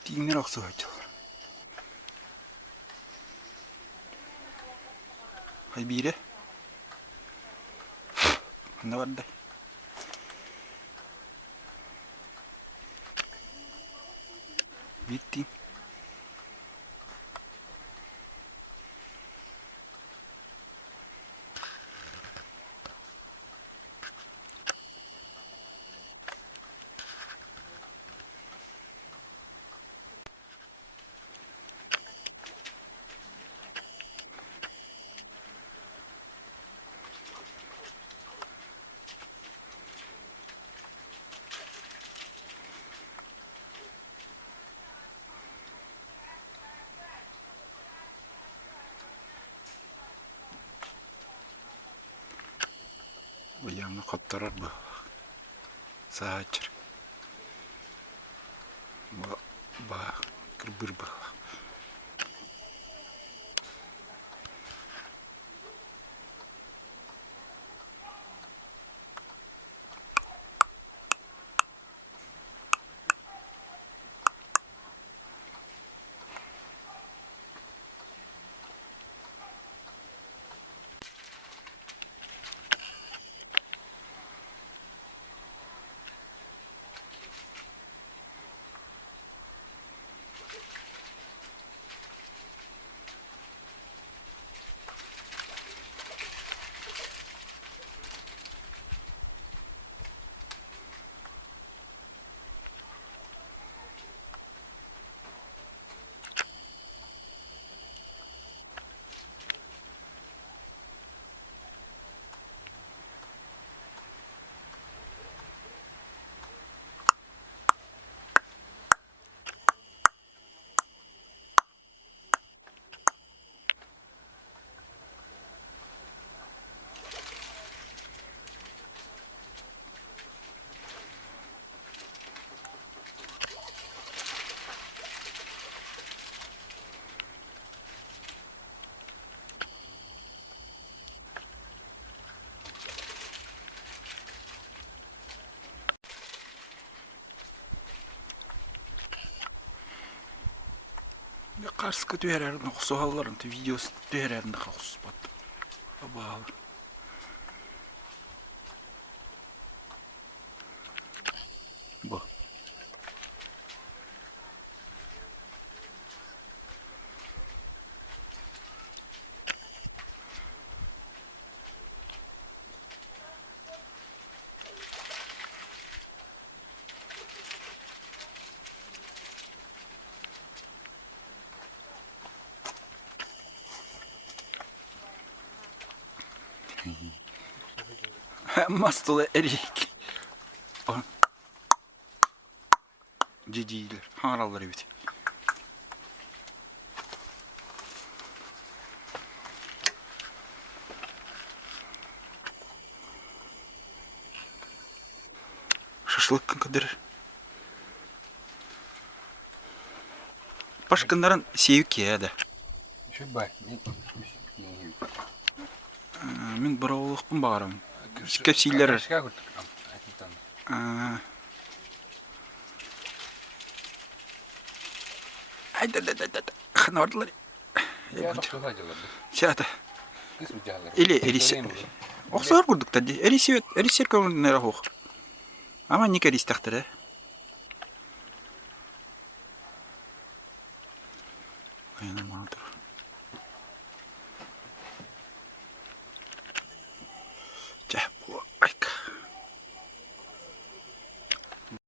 Bittiğinler aksı açılır. Hay biri. Ne var da? Bitti. Ayağımı kaptarar bu. Sağa açır. Bak, kırbır bak. Ya karşıka düğerlerinde kokusu halların te videosu düğerlerinde kokusu battım. Baba. Bu. Mastola erik. Ciciler. Haralları bit. Şaşılık kadir. Başkanların sevik ya da. Şu bak. Men birovluqpun barım. Köpsiyler. Kaşka kurtuk. Ay da. Ne ordular? Ya bak çok acılar. Çata. Kız ucağlar. Eli. Oxsar kurduk da. Eli kömürden nere hoq. Ama ne kadar istaktır. Aynen manadır.